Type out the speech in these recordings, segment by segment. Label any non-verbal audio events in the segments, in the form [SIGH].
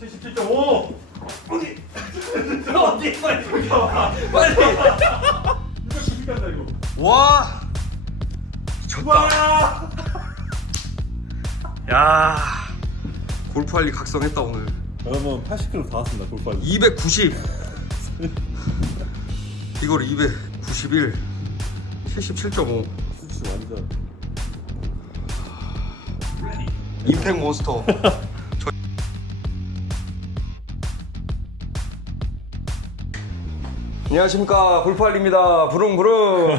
77.5 어디 어디 빨리 빨리 이거 준비한다 이거 와 와 야 골프 할리 각성했다 오늘 여러분 80kg 다 왔습니다 골프 290 이걸 291 77.5 수치 완전 임팩 몬스터 안녕하십니까 골프할리입니다 부릉부릉 [LAUGHS]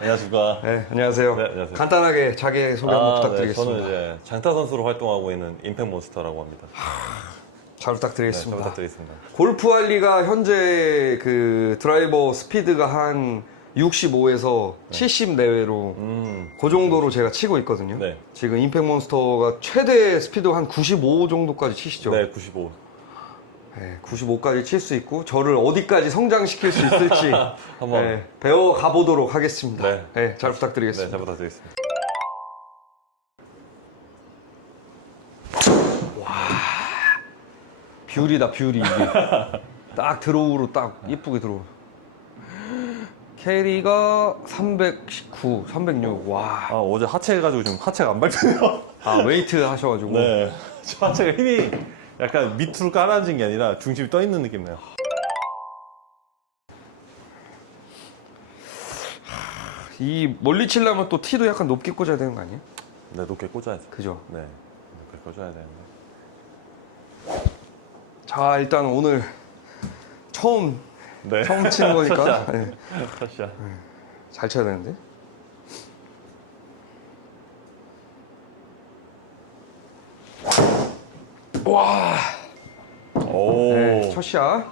안녕하십니까. 네 안녕하세요 네, 안녕하세요. 간단하게 자기 소개 한번 아, 부탁드리겠습니다 네, 저는 이제 장타 선수로 활동하고 있는 임팩 몬스터라고 합니다. 잘 네, 잘 부탁드리겠습니다 부탁드리겠습니다. 골프할리가 현재 그 드라이버 스피드가 한 65에서 70 내외로 음, 그 정도로 제가 치고 있거든요. 네. 지금 임팩몬스터가 최대 스피드가 한95 정도까지 치시죠. 네, 95. 네, 95까지 칠 수 있고 저를 어디까지 성장시킬 수 있을지 [LAUGHS] 한번. 네, 배워 가보도록 하겠습니다. 네. 네, 잘 네, 부탁드리겠습니다. 잘 부탁드리겠습니다. 뷰리다 뷰리 이게 [LAUGHS] 딱 드로우로 딱 이쁘게 들어오. 캐리가 319, 306. 와. 아, 어제 하체 해가지고 지금 하체가 안 밟혀요. 아 웨이트 하셔가지고. 네. [LAUGHS] 저 하체가 힘이 약간 밑으로 깔아진 게 아니라 중심이 떠 있는 느낌 나요. 이 멀리 치려면 또 티도 약간 높게 꽂아야 되는 거 아니에요? 네, 높게 꽂아야죠. 그죠? 네. 높게 꽂아야 되는데. 자 일단 오늘 처음 네. 처음 치는 거니까. [LAUGHS] 네, 샷샷. 잘 쳐야 되는데. 와, 오. 네, 첫 샷.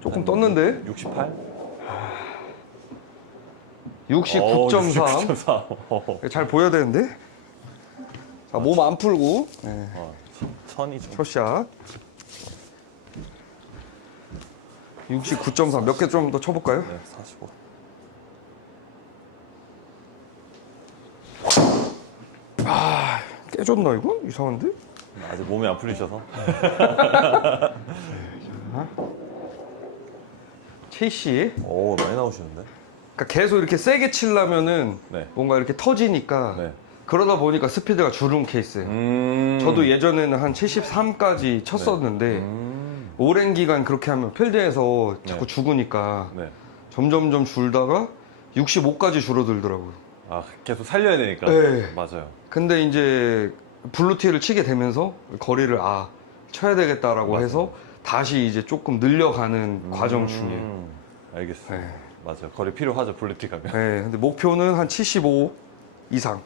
조금 떴는데 68? 69.3. 69.3. 잘 보여야 되는데. 자, 몸 안 풀고 네, 어, 천이죠. 첫 샷. 69.3 몇 개 좀 더 쳐볼까요? 네, 45. 깨졌나 이거? 이상한데? 아직 몸이 안 풀리셔서. 체이씨. 오, 많이 나오시는데? 그러니까 계속 이렇게 세게 치려면은 네. 뭔가 이렇게 터지니까 네. 그러다 보니까 스피드가 주름 케이스예요. 음. 저도 예전에는 한 73까지 쳤었는데 음. 오랜 기간 그렇게 하면 필드에서 자꾸 네. 죽으니까 네. 점점점 줄다가 65까지 줄어들더라고요. 아, 계속 살려야 되니까. 네. 맞아요. 근데 이제 블루티를 치게 되면서 거리를 아 쳐야 되겠다라고 맞아요. 해서 다시 이제 조금 늘려가는 과정 중이에요. 음. 알겠어요. 네. 맞아요. 거리 필요하죠, 블루티 가면. 네, 근데 목표는 한 75 이상.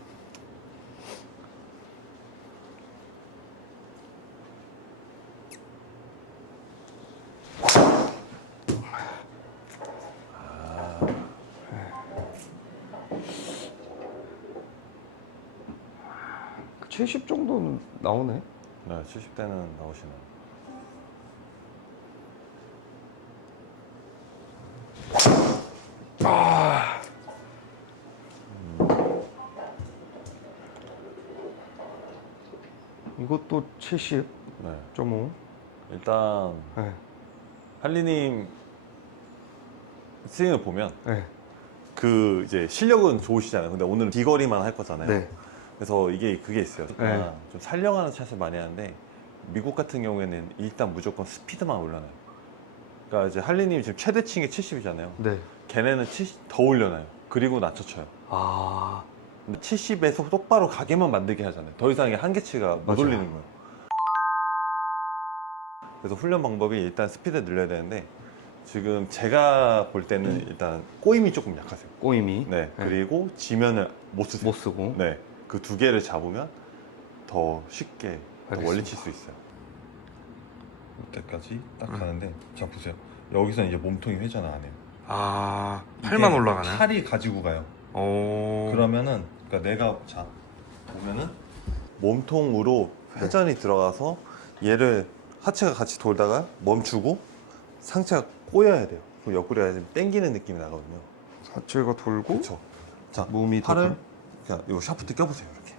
70 정도는 나오네. 네, 70대는 나오시네요. 이것도 70.5. 네. 일단, 네, 할리님 스윙을 보면 네, 그 이제 실력은 좋으시잖아요. 근데 오늘은 비거리만 할 거잖아요. 네. 그래서 이게 그게 있어요. 그러니까 네. 좀 살려가는 샷을 많이 하는데 미국 같은 경우에는 일단 무조건 스피드만 올려놔요. 그러니까 이제 할리님이 지금 최대칭이 70이잖아요. 네. 걔네는 70, 더 올려놔요. 그리고 낮춰쳐요. 아, 근데 70에서 똑바로 가게만 만들게 하잖아요. 더 이상 이게 한계치가 못 맞아요. 올리는 거예요. 그래서 훈련 방법이 일단 스피드 늘려야 되는데 지금 제가 볼 때는 일단 꼬임이 조금 약하세요. 꼬임이. 네. 그리고 지면을 못 쓰세요. 못 쓰고. 네. 그 두 개를 잡으면 더 쉽게 더 알겠습니다. 멀리 칠 수 있어요. 이때까지 딱 가는데 자 보세요. 여기서 이제 몸통이 회전 안 해요. 아, 이게 팔만 올라가네. 팔이 가지고 가요. 오. 그러면은 그러니까 내가 자 보면은 몸통으로 회전이 들어가서 얘를 하체가 같이 돌다가 멈추고 상체가 꼬여야 돼요. 그럼 옆구리가 좀 당기는 느낌이 나거든요. 사체가 돌고 그렇죠. 자 몸이 더 팔을 돌- 그냥 요 샤프트 껴보세요 이렇게.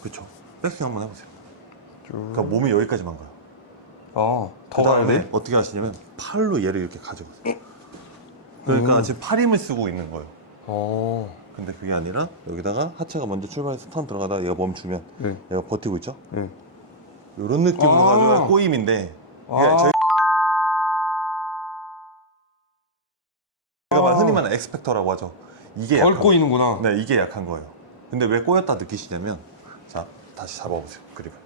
그렇죠. 백스윙 한번 해보세요. 그러니까 몸이 여기까지만 가요. 아, 더그 돼? 어떻게 하시냐면 팔로 얘를 이렇게 가져가세요. 그러니까 음. 지금 팔 힘을 쓰고 있는 거예요. 어. 근데 그게 아니라 여기다가 하체가 먼저 출발해서 턴 들어가다 얘가 멈추면 네. 얘가 버티고 있죠? 네. 이런 느낌으로 아. 가져야 꼬임인데 이게 아. 저희 가 아. 흔히 말하는 엑스펙터라고 하죠. 이게 덜 꼬이는구나. 네, 이게 약한 거예요. 근데 왜 꼬였다 느끼시냐면 자 다시 잡아보세요 그립을.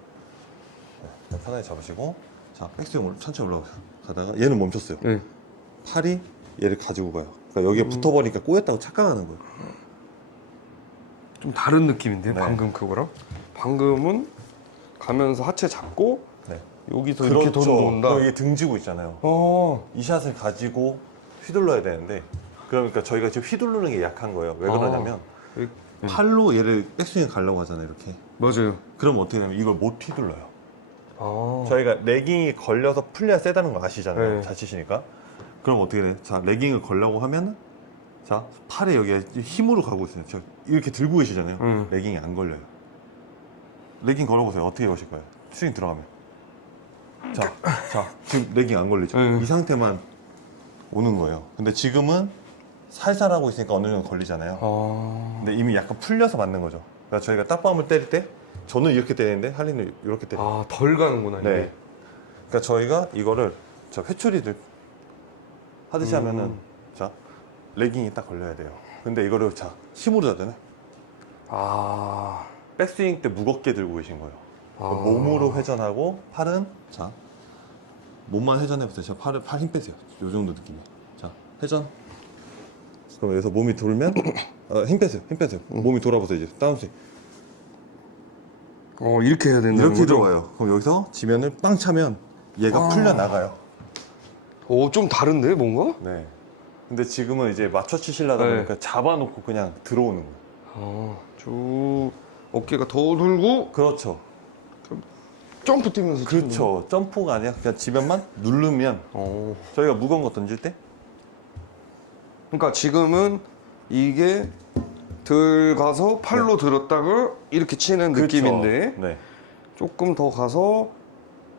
네, 편하게 잡으시고 자 백스윙으로 천천히 올라오세요. 가다가 얘는 멈췄어요. 네. 팔이 얘를 가지고 가요. 그러니까 여기에 음. 붙어버리니까 꼬였다고 착각하는 거예요. 좀 다른 느낌인데 네. 방금 그거랑 방금은 가면서 하체 잡고 네. 여기서 이렇게 그렇죠. 돈다. 그럼 이게 등지고 있잖아요. 어. 이 샷을 가지고 휘둘러야 되는데 그러니까 저희가 지금 휘두르는 게 약한 거예요. 왜 그러냐면 이- 팔로 얘를 백스윙 가려고 하잖아요. 이렇게. 맞아요. 그럼 어떻게 되냐면 이걸 못 휘둘러요. 아. 저희가 레깅이 걸려서 풀려야 세다는 거 아시잖아요. 네. 잘 치시니까. 그럼 어떻게 돼요? 자, 레깅을 걸려고 하면은 자, 팔에 여기에 힘으로 가고 있어요. 저 이렇게 들고 계시잖아요. 음. 레깅이 안 걸려요. 레깅 걸어보세요. 어떻게 거실 거예요? 스윙 들어가면. 자, 자, 지금 레깅 안 걸리죠? 네. 이 상태만 오는 거예요. 근데 지금은 살살 하고 있으니까 어느 정도 걸리잖아요. 아. 근데 이미 약간 풀려서 맞는 거죠. 그러니까 저희가 딱밤을 때릴 때 저는 이렇게 때리는데 할리는 이렇게 때려요. 아, 덜 가는구나. 이게. 네. 그러니까 저희가 이거를 저 회초리들 하듯이 음. 하면은 자 레깅이 딱 걸려야 돼요. 근데 이거를 자 힘으로 잡잖아요. 아. 백스윙 때 무겁게 들고 계신 거예요. 아. 몸으로 회전하고 팔은 자 몸만 회전해 보세요. 자 팔을 팔 힘 빼세요. 요 정도 느낌이. 자 회전. 그럼 여기서 몸이 돌면 어, 힘 빼세요. 힘 빼세요. 음. 몸이 돌아보세요 이제 다운스윙. 어, 이렇게 해야 된다는 이렇게 거죠? 들어가요. 그럼 여기서 지면을 빵 차면 얘가 아. 풀려 나가요. 오, 좀 다른데 뭔가? 네. 근데 지금은 이제 맞춰 치시려다 네. 보니까 잡아놓고 그냥 들어오는 거예요. 아, 쭉 어깨가 더 돌고 그렇죠. 점프 뛰면서 치는 그렇죠. 점프가 아니라 그냥 지면만 누르면 어. 저희가 무거운 거 던질 때 그러니까 지금은 이게 들 가서 팔로 들었다가 이렇게 치는 그렇죠. 느낌인데 네. 조금 더 가서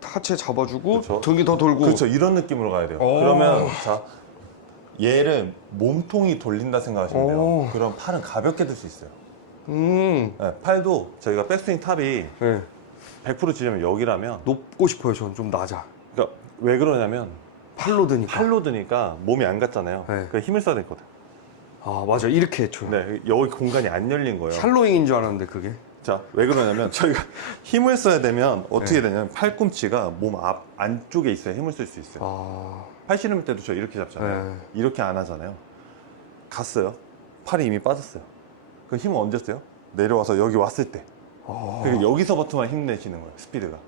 하체 잡아주고 그렇죠. 등이 더 돌고 그렇죠. 이런 느낌으로 가야 돼요. 오. 그러면 자 얘를 몸통이 돌린다 생각하시면 돼요. 오. 그럼 팔은 가볍게 들 수 있어요. 음, 네, 팔도 저희가 백스윙 탑이 네. 100% 지르면 여기라면 높고 싶어요. 저는 좀 낮아. 그러니까 왜 그러냐면 팔로 드니까. 팔로 드니까 몸이 안 갔잖아요. 네. 그러니까 힘을 써야 되거든. 아 맞아. 이렇게 쳐요. 네, 여기 공간이 안 열린 거예요. 샬로잉인 줄 알았는데 그게. 자, 왜 그러냐면 [LAUGHS] 저희가 힘을 써야 되면 어떻게 네. 되냐면 팔꿈치가 몸 앞 안쪽에 있어야 힘을 쓸 수 있어요. 아, 팔 씨름 때도 저 이렇게 잡잖아요. 네. 이렇게 안 하잖아요. 갔어요. 팔이 이미 빠졌어요. 그 힘은 언제 써요? 내려와서 여기 왔을 때. 아. 그러니까 여기서부터만 힘내시는 거예요. 스피드가.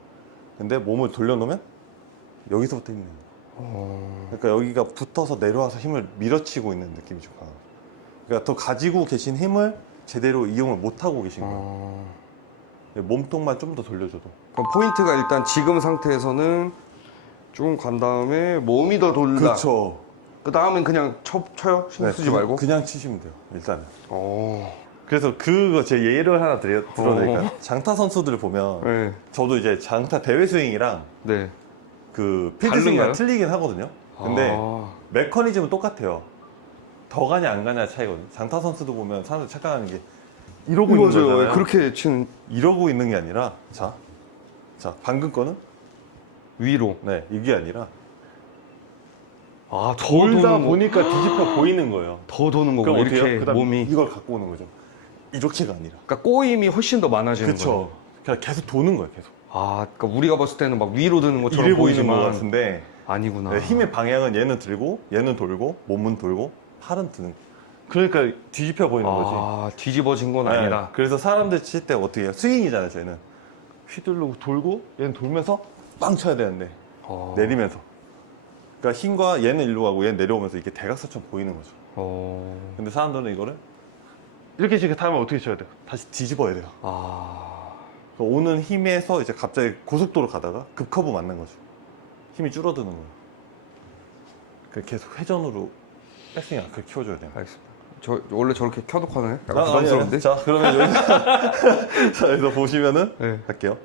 근데 몸을 돌려놓으면 여기서부터 힘내는 거예요. 어. 그러니까 여기가 붙어서 내려와서 힘을 밀어치고 있는 느낌이 좀 강해요. 그러니까 더 가지고 계신 힘을 제대로 이용을 못 하고 계신 거예요. 어. 몸통만 좀 더 돌려줘도. 그럼 포인트가 일단 지금 상태에서는 좀간 다음에 몸이 더 돌다. 그렇죠. 그 다음엔 그냥 쳐, 쳐요? 신경 네, 쓰지 그- 말고? 그냥 치시면 돼요. 일단은. 어. 그래서 그거 제 예를 하나 드려, 들어드릴까요? 어. 장타 선수들을 보면 네. 저도 이제 장타 대회 스윙이랑 네. 그 필드 스윙이랑 다른가요? 틀리긴 하거든요. 근데 아. 메커니즘은 똑같아요. 더 가냐 안 가냐 차이거든요. 장타 선수도 보면 사람들 착각하는 게 이러고 있는 맞아요. 거잖아요. 그렇게 치는 이러고 있는 게 아니라 자, 자 방금 거는 위로. 네 이게 아니라 아, 더 돌다 도는 거. 보니까 뒤집혀 보이는 거예요. 더 도는 거고 그럼 이렇게? 그다음 몸이. 이걸 갖고 오는 거죠. 이렇게가 아니라. 그러니까 꼬임이 훨씬 더 많아지는 거예요. 그렇죠. 그냥 계속 도는 거예요. 계속. 아, 그러니까 우리가 봤을 때는 막 위로 드는 것처럼 이래 보이는 보이지만 것 같은데 아니구나. 네, 힘의 방향은 얘는 들고 얘는 돌고 몸은 돌고 팔은 드는. 그러니까 뒤집혀 보이는 거지. 아, 뒤집어진 건 네, 아니다. 그래서 사람들 칠 때 어떻게 해요? 스윙이잖아요, 저희는. 휘둘르고 돌고 얘는 돌면서 빵 쳐야 되는데 어. 내리면서. 그러니까 힘과 얘는 일로 가고 얘는 내려오면서 이게 대각선처럼 보이는 거죠. 어. 근데 사람들은 이거를 이렇게 이렇게 타면 어떻게 쳐야 돼요? 다시 뒤집어야 돼요. 아. 그러니까 오는 힘에서 이제 갑자기 고속도로 가다가 급커브 맞는 거죠. 힘이 줄어드는 거예요. 그 계속 회전으로 백스윙 아크를 키워줘야 돼요. 알겠습니다. 저 원래 저렇게 켜놓고 하나요? 약간 아, 부담스러운데? 자, 그러면 여기서, [LAUGHS] 자, 여기서 보시면은 네. 할게요.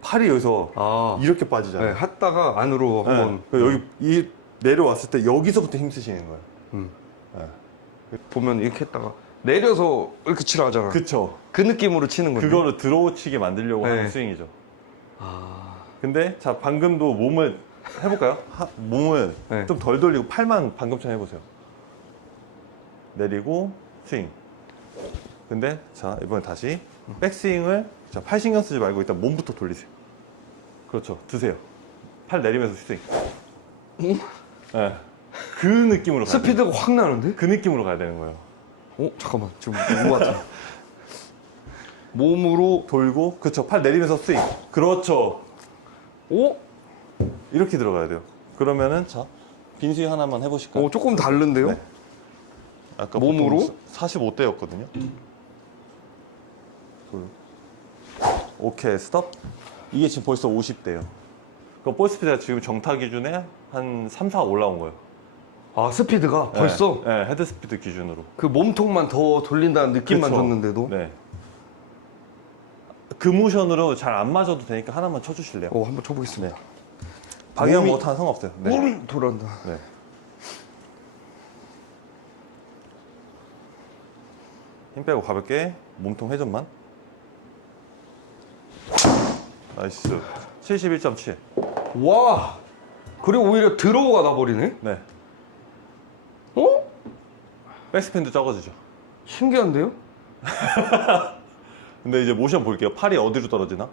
팔이 여기서 아, 이렇게 네, 빠지잖아요. 했다가 안으로 네. 한번 그러니까 여기 이 내려왔을 때 여기서부터 힘 쓰시는 거예요. 음. 네. 보면 이렇게 했다가 내려서 이렇게 치라 하잖아. 그, 그쵸. 느낌으로 치는 건데. 그거를 들어오치게 만들려고 네. 하는 스윙이죠. 아, 근데 자 방금도 몸을 해볼까요? 하- 몸을 네. 좀 덜 돌리고 팔만 방금처럼 해보세요. 내리고 스윙. 근데 자 이번에 다시 백스윙을 자, 팔 신경 쓰지 말고 일단 몸부터 돌리세요. 그렇죠. 드세요. 팔 내리면서 스윙. 네. 그 느낌으로 가야 돼요. 스피드가 확 나는데? 그 느낌으로 가야 되는 거예요. 어, 잠깐만. 지금 뭔거 같아. [LAUGHS] 몸으로, 돌고 그렇죠. 팔 내리면서 스윙. 그렇죠. 오? 이렇게 들어가야 돼요. 그러면은 자 빈스윙 하나만 해보실까요? 어, 조금 다른데요? 네. 아까 몸으로? 45대였거든요. 오케이 스톱. 이게 지금 벌써 50대예요. 그 볼 스피드가 지금 정타 기준에 한 3, 4 올라온 거예요. 아, 스피드가 벌써 네, 네, 헤드 스피드 기준으로. 그 몸통만 더 돌린다는 느낌만 그쵸? 줬는데도. 네. 그 모션으로 잘 안 맞아도 되니까 하나만 쳐주실래요? 어, 한번 쳐보겠습니다. 방향 몸이- 뭐다 상관없어요. 네. 몸이 돌아간다. 네. 힘 빼고 가볍게 몸통 회전만. 나이스. 71.7. 와! 그리고 오히려 드로우가 나버리네? 네. 어? 백스핀도 적어지죠. 신기한데요? [LAUGHS] 근데 이제 모션 볼게요. 팔이 어디로 떨어지나?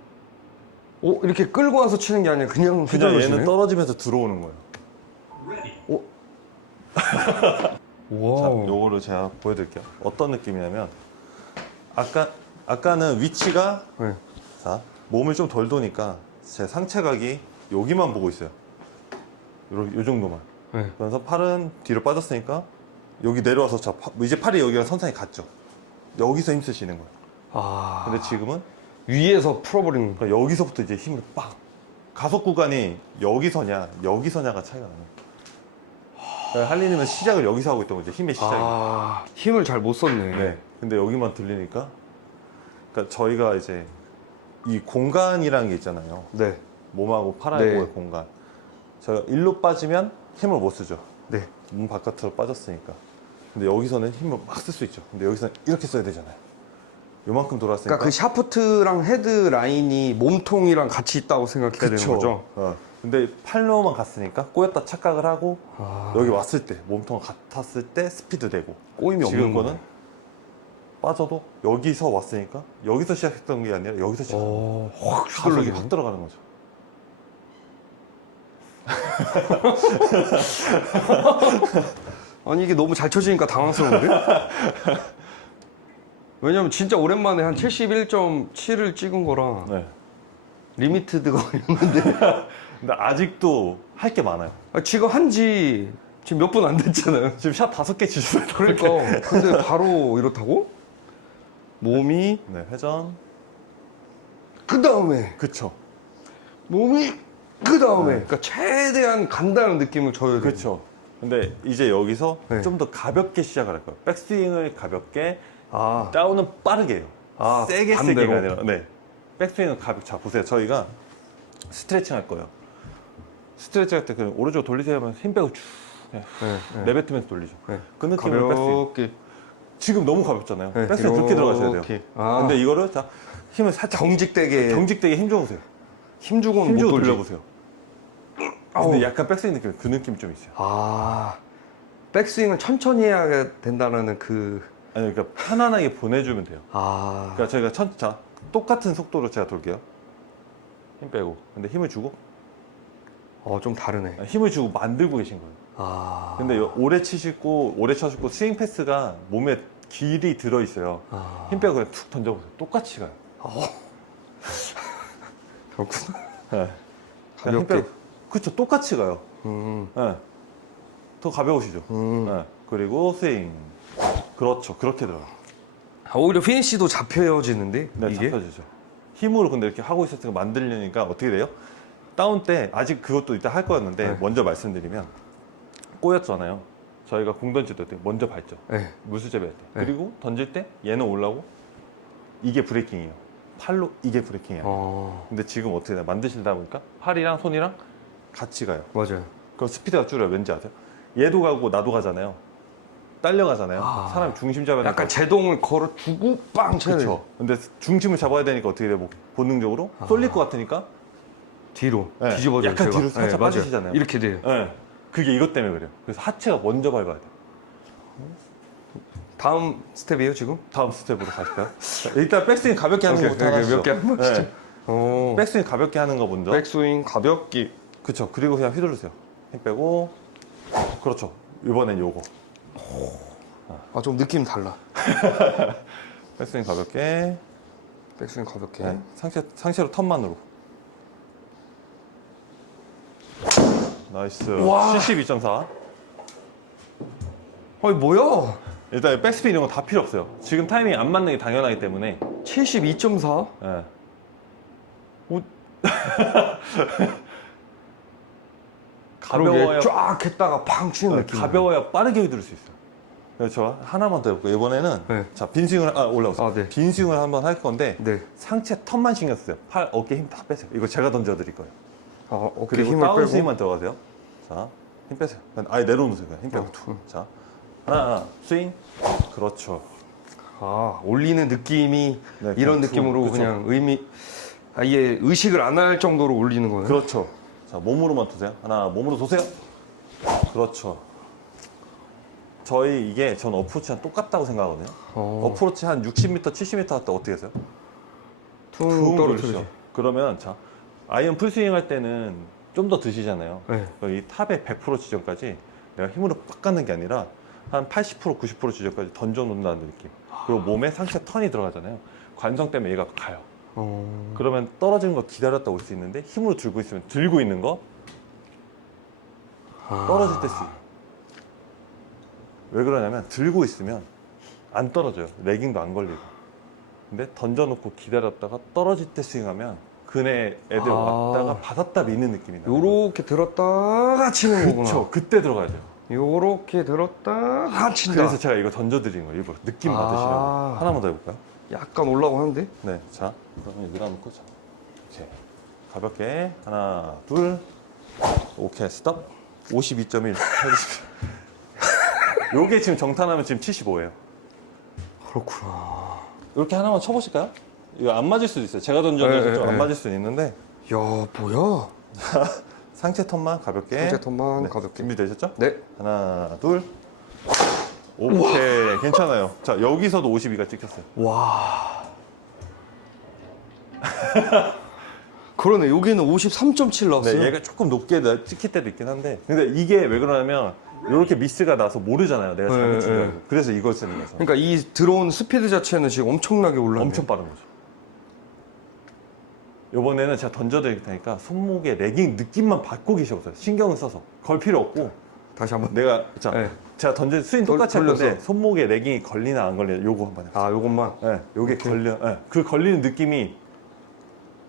어, 이렇게 끌고 와서 치는 게 아니라 그냥 그냥 얘는? 떨어지면서 들어오는 거예요. [LAUGHS] 자, 와우. 요거를 제가 보여드릴게요. 어떤 느낌이냐면 아까 아까는 위치가 네. 자 몸을 좀 덜 도니까 제 상체각이 여기만 보고 있어요. 요, 요 정도만. 네. 그래서 팔은 뒤로 빠졌으니까 여기 내려와서 자 파- 이제 팔이 여기랑 선상에 갔죠. 여기서 힘 쓰시는 거예요. 아. 근데 지금은 위에서 풀어버리는 거. 그러니까 여기서부터 이제 힘을 빡 가속 구간이 여기서냐 여기서냐가 차이가 나요. 그러니까 할리님은 시작을 여기서 하고 있던 거죠. 힘의 시작이. 아, 힘을 잘 못 썼네. 네. 근데 여기만 들리니까 그러니까 저희가 이제 이 공간이라는 게 있잖아요. 네. 몸하고 팔하고의 네. 공간. 저희가 일로 빠지면 힘을 못 쓰죠. 네. 몸 바깥으로 빠졌으니까. 근데 여기서는 힘을 막 쓸 수 있죠. 근데 여기서는 이렇게 써야 되잖아요. 요만큼 돌았으니까. 그러니까 그 샤프트랑 헤드 라인이 몸통이랑 같이 있다고 생각해야 되는. 거죠? 어. 근데 팔로만 갔으니까 꼬였다 착각을 하고 아, 여기 왔을 때 몸통 같았을 때 스피드 되고 꼬임이 지금 없는 거는 거네. 빠져도 여기서 왔으니까 여기서 시작했던 게 아니라 여기서 시작. 어, 확 가속이. 확 들어가는 거죠. [LAUGHS] 아니 이게 너무 잘 쳐지니까 당황스러운데? 왜냐면 진짜 오랜만에 한 71.7을 찍은 거랑 네. 리미티드가 있는데 근데 아직도 할 게 많아요. 아, 지금 한지 지금 몇 분 안 됐잖아요. 지금 샷 다섯 개 치셨어요. 그러니까 근데 바로 이렇다고? 몸이 네, 회전. 그 다음에 그쵸. 몸이 그 다음에 네. 그러니까 최대한 간다는 느낌을 줘야 돼. 그쵸. 근데 이제 여기서 네. 좀 더 가볍게 시작을 할 거예요. 백스윙을 가볍게, 아, 다운은 빠르게 해요. 아, 세게 반대로. 세게가 아니라. 네. 백스윙은 가볍게. 자, 보세요. 저희가 스트레칭 할 거예요. 스트레칭 할 때그 오른쪽 돌리세요 하면 힘 빼고 쭉 그냥 네, 네. 내뱉으면서 돌리죠. 네. 그 느낌으로 백스윙. 가볍게. 지금 너무 가볍잖아요. 네, 백스윙 그렇게 들어가셔야 돼요. 이렇게. 아, 근데 이거를 자, 힘을 살짝 경직되게 경직되게 힘 줘보세요. 힘 주고는 힘못 주고 돌지. 돌려보세요. 근데 약간 백스윙 느낌, 그 느낌이 좀 있어요. 아, 백스윙을 천천히 해야 된다는 그 아니, 그러니까 편안하게 보내주면 돼요. 아, 그러니까 저희가 천, 자, 똑같은 속도로 제가 돌게요. 힘 빼고. 근데 힘을 주고, 어, 좀 다르네. 아니, 힘을 주고 만들고 계신 거예요. 아, 근데 요- 오래 치시고, 오래 쳐시고, 스윙 패스가 몸에 길이 들어있어요. 아, 힘 빼고 그냥 툭 던져보세요. 똑같이 가요. [LAUGHS] 그렇구나. 네. 그냥 힘 가볍게. 빼고. 그쵸, 똑같이 가요. 음, 네. 더 가벼우시죠? 음. 네. 그리고 스윙. 그렇죠. 그렇게 들어가요. 아, 오히려 피니시도 잡혀지는데 네, 이게 잡혀지죠. 힘으로 근데 이렇게 하고 있었으니까 만들려니까 어떻게 돼요? 다운 때 아직 그것도 이따 할 거였는데 네. 먼저 말씀드리면 꼬였잖아요. 저희가 공 던질 때 먼저 밟죠. 네. 물수제비 할 때. 네. 그리고 던질 때 얘는 올라오고 이게 브레이킹이에요. 팔로 이게 브레이킹이야. 어, 근데 지금 어떻게 돼? 만드시다 보니까 팔이랑 손이랑 같이 가요. 맞아요. 그럼 스피드가 줄어요. 왠지 아세요? 얘도 가고 나도 가잖아요. 딸려가잖아요. 아. 사람이 중심 잡아야 약간 되니까. 제동을 걸어 주고 빵 쳐야 돼요. 그렇죠. 근데 중심을 잡아야 되니까 어떻게 돼? 뭐 본능적으로 아. 쏠릴 것 같으니까. 뒤로 네, 뒤집어져요. 약간 제가. 뒤로 살짝 맞아요. 빠지시잖아요. 이렇게 돼요. 예. 그게 이것 때문에 그래요. 그래서 하체가 먼저 밟아야 돼. 다음 스텝이에요 지금? 다음 스텝으로 가실까요? 자, [LAUGHS] 일단 백스윙 가볍게 하는 오케이, 오케이, 하시죠. 몇개 한번 진짜. 어. 백스윙 가볍게 하는 거 먼저. 백스윙 가볍게. 그렇죠. 그리고 그냥 휘두르세요. 힘 빼고. 그렇죠. 이번엔 요거. 아 좀 느낌 달라. [LAUGHS] 백스윙 가볍게. 백스윙 가볍게. 네. 상체 상체로 턴만으로. 나이스. 와. 72.4. 아니 뭐야? 일단 백스핀 이런 거 다 필요 없어요. 지금 타이밍 안 맞는 게 당연하기 때문에. 72.4? 예. 오. [LAUGHS] 가벼워야 쫙 했다가 팡 치는 네, 느낌. 가벼워야 빠르게 휘두를 수 있어요. 그래서 저 하나만 더 해볼게요. 이번에는 네. 자 빈 스윙을 아 올라오세요. 아, 네. 빈 스윙을 한번 할 건데 네. 상체 턴만 신경 쓰세요. 팔, 어깨 힘 다 빼세요. 이거 제가 던져 드릴 거예요. 아 어깨 그리고 힘을 다운 빼고. 스윙만 들어가세요. 자, 힘 빼세요. 그냥 아예 내려놓으세요. 그냥 힘 빼고. 어, 두. 자, 하나, 스윙. 그렇죠. 아 올리는 느낌이 네, 이런 그냥 느낌으로 그렇죠. 그냥 의미 아예 의식을 안 할 정도로 올리는 거예요. 그렇죠. 자, 몸으로만 도세요. 하나, 몸으로 도세요. 그렇죠. 저희 이게 전 어프로치랑 똑같다고 생각하거든요. 어, 어프로치 한 60m, 70m 할 때 어떻게 하세요? 퉁퉁 떨어뜨리죠. 그러면 자 아이언 풀스윙 할 때는 좀 더 드시잖아요. 네. 이 탑의 100% 지점까지 내가 힘으로 빡 가는 게 아니라 한 80% 90% 지점까지 던져 놓는다는 느낌. 그리고 몸에 상체 턴이 들어가잖아요. 관성 때문에 얘가 가요. 어, 그러면 떨어지는 거 기다렸다 올 수 있는데 힘으로 들고 있으면 들고 있는 거 아. 떨어질 때 쓰기. 왜 그러냐면 들고 있으면 안 떨어져요. 레깅도 안 걸리고. 근데 던져놓고 기다렸다가 떨어질 때 스윙하면 그네 애들 아. 왔다가 받았다 미는 느낌이 나요. 요렇게 들었다가 치는 거구나. 그쵸. 그때 들어가야 돼요. 요렇게 들었다가 친다. 그래서 제가 이거 던져드리는 거예요. 일부러 느낌 아. 받으시라고. 하나만 더 해볼까요? 약간 올라고 하는데. 네. 자, 그러면 여기다 놓고 자. 이렇게. 가볍게. 하나, 둘. 오케이. 스톱. 52.1 해주십시오. [LAUGHS] 요게 지금 정탄하면 지금 75예요. 그렇구나. 이렇게 하나만 쳐보실까요? 이거 안 맞을 수도 있어요. 제가 던져서 네, 좀 네, 안 네. 맞을 수도 있는데 야 뭐야? [LAUGHS] 상체 턴만 가볍게. 상체 턴만 네, 가볍게. 준비되셨죠? 네. 하나, 둘. 오케이, 괜찮아요. 자, 여기서도 52가 찍혔어요. 와. [LAUGHS] 그러네. 여기는 53.7 나왔어요. 네, 얘가 조금 높게 나- 찍힐 때도 있긴 한데, 근데 이게 왜 그러냐면 이렇게 미스가 나서 모르잖아요. 내가 잘못 네, 친 네. 거. 그래서 이걸 쓰는 거죠. 그러니까 이 들어온 스피드 자체는 지금 엄청나게 올랐네. 엄청 빠른 거죠. 이번에는 제가 던져드릴 테니까 손목에 레깅 느낌만 받고 계셔보세요. 신경을 써서 걸 필요 없고 다시 한번. 내가 자 네. 제가 던져 스윙 돌- 똑같이 할 건데. 손목에 레깅이 걸리나 안 걸리나 요거 한번 해보세요. 아, 요것만. 네, 요게 걸려. 네, 그 걸리는 느낌이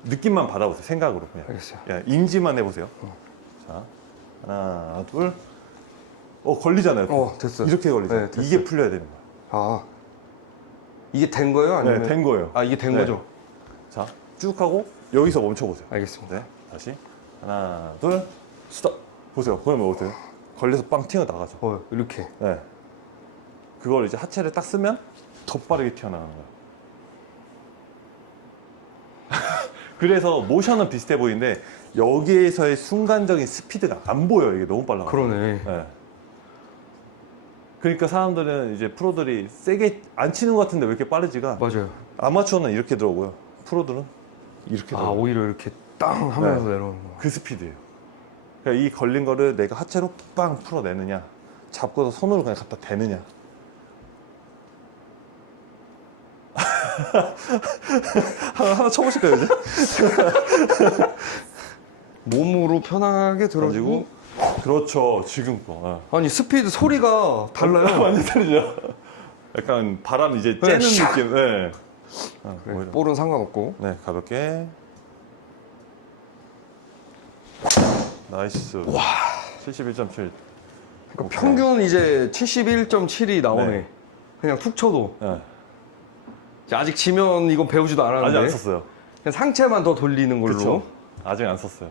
느낌만 받아보세요. 생각으로 그냥. 알겠어요. 야, 인지만 해보세요. 자, 하나, 둘. 어, 걸리잖아요. 어, 됐어요. 이렇게 걸리죠. 네, 됐어요. 이게 풀려야 되는 거예요. 아. 이게 된 거예요? 아니면 네, 된 거예요. 아, 이게 된 네. 거죠? 자, 쭉 하고 여기서 멈춰보세요. 알겠습니다. 네, 다시. 하나, 둘, 스톱. 보세요. 그러면 어때요? 걸려서 빵 튀어 나가죠. 어, 이렇게. 네. 그걸 이제 하체를 딱 쓰면 더 빠르게 튀어나가는 거예요. [LAUGHS] 그래서 모션은 비슷해 보이는데 여기에서의 순간적인 스피드가 안 보여요. 이게 너무 빨라. 그러네. 네. 그러니까 사람들은 이제 프로들이 세게 안 치는 것 같은데 왜 이렇게 빠르지가 맞아요. 아마추어는 이렇게 들어오고요. 프로들은 이렇게 아, 들어오고 오히려 이렇게 땅 하면서 네. 내려오는 거. 그 스피드예요. 이 걸린 거를 내가 하체로 빵 풀어내느냐 잡고서 손으로 그냥 갖다 대느냐 [LAUGHS] 하나, 하나 쳐보실까요 이제? [LAUGHS] 몸으로 편하게 들어주고. 그렇죠 지금 거 아니, 스피드 소리가 달라요. [LAUGHS] 완전 다르죠 약간 바람 이제 네, 쬐는 샥! 느낌 네. 어, 그래. 볼은 상관없고. 네 가볍게 나이스 와 71.7 그러니까 평균 이제 71.7이 나오네. 네. 그냥 툭 쳐도. 네. 자, 아직 지면 이건 배우지도 아직 않았는데 안 썼어요. 그냥 상체만 더 돌리는 걸로. 그렇죠. 아직 안 썼어요.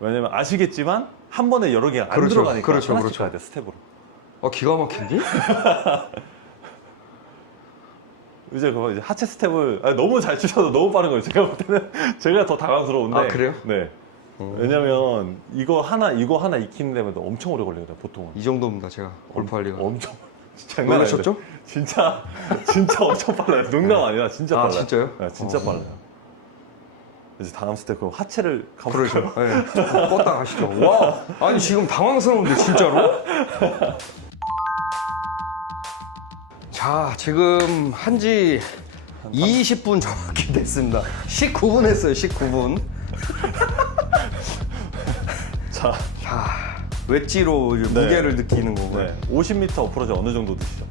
왜냐면 아시겠지만 한 번에 여러 개가 안 그렇죠. 들어가니까 그렇죠. 하나씩 그렇죠. 가야 돼 스텝으로. 아 기가 막힌데? [LAUGHS] 이제 그거 이제 하체 스텝을 아니, 너무 잘 치셔서 너무 빠른 거예요. 제가 볼 때는 [LAUGHS] 제가 더 당황스러운데. 아, 그래요? 네. 왜냐면 이거 하나 이거 하나 익히는 데도 엄청 오래 걸리거든요. 보통은. 이 정도입니다 제가 골프할 리가. 엄청 [LAUGHS] 장난 아니에요. 놀라셨죠? 진짜 [LAUGHS] 진짜 엄청 빨라요. 농담 아니라 진짜 아, 빨라요. 진짜요? 네, 진짜 어. 빨라요. 이제 다음 스텝 그럼 하체를 그러죠. 가볼까요? 네. 껐다 가시죠. 와, 아니 지금 당황스러운데 진짜로? [LAUGHS] 자, 지금 한지 20분 정확히 됐습니다. 19분 했어요. 19분. 자, 자, 웨지로 이제 네. 무게를 느끼는 거고요. 네. 50m 어프로치 어느 정도 드시죠?